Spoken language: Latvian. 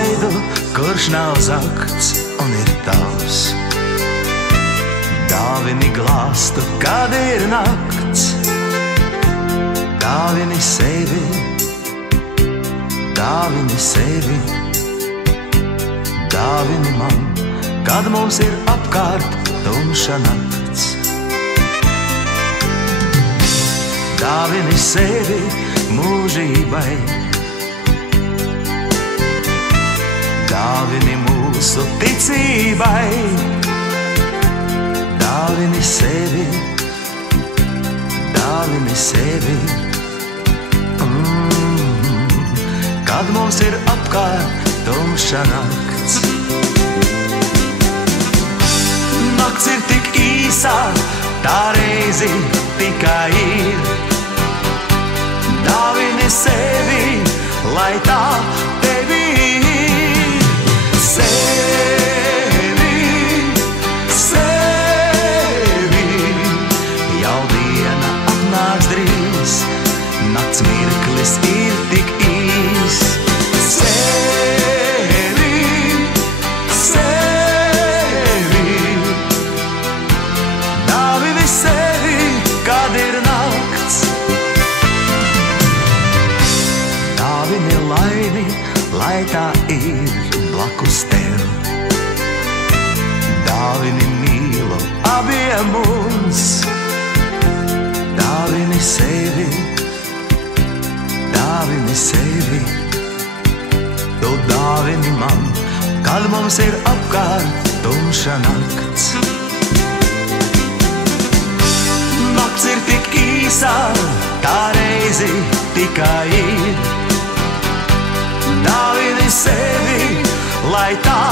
smaidu, kurš nav zakts un ir tavs. Dāvini glāstu, kad ir nakts, dāvini sevi, dāvini sevi, dāvini man, kad mums ir apkārt tumša nakts. Dāvini sevi mūžībai, dāvini mūsu ticībai, dāvini sevi, dāvini sevi, kad mums ir apkārt tumša nakts. Nakts ir tik īsā, tā reizi tikai ir. Dāvini sevi, lai tā tevi ir. Sevi, sevi, jau diena atnāks drīz, nakts mirklis ir tik īs. Sevi, sevi, dāvini sevi, kad ir nakts. Dāvini laimi, lai tā ir blakus tev. Dāvini mīlu abiem mums. Dāvini sevi, dāvini sevi. Tu dāvini man, kad mums ir apkārt tumša nakts. Nakts ir tik īsā, tā reizi tikai ir. Dāvini sevi, lai tā